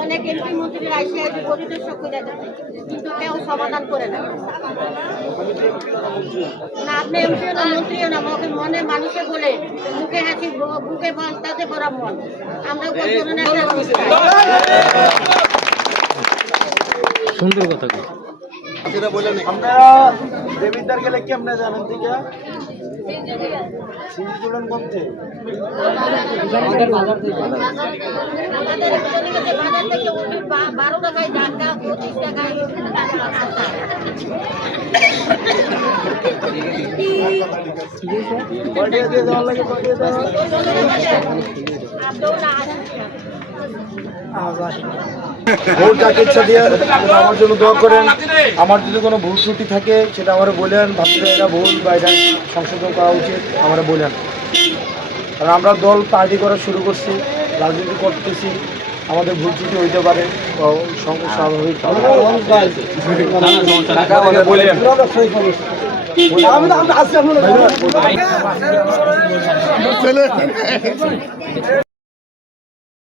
অনেক এমপি মন্ত্রীরা আসে এই পরিদর্শক করে যাচ্ছে কিন্তু কেউ সমাধান করে না। না আপনি এমপিও না মন্ত্রীও না আমাকে মনে মানুষে বলে মুখে হাসি বুকে বল তাতে বড় মন আমরা। সুন্দর কথা আপনারা দেবিদ্বার গেলে কেমনে জানেন থেকে সিজি তুলেন কোনতে আমাদের বাজার থেকে বাজার থেকে উঠি বা- বারো টাকায় জানকা পঁচিশ টাকায় কয়টা দিয়ে দেওয়ার লাগে কয়টা দেওয়া না আসেন ভুল ইচ্ছা দিয়ে আমার জন্য দোয়া করেন। আমার যদি কোনো ভুল ত্রুটি থাকে সেটা আমার বলেন ভাবতে এটা ভুল বা এটা সংশোধন করা উচিত আমার বলেন। কারণ আমরা দল পার্টি করা শুরু করছি রাজনীতি করতেছি আমাদের ভুল ত্রুটি হইতে পারে স্বাভাবিক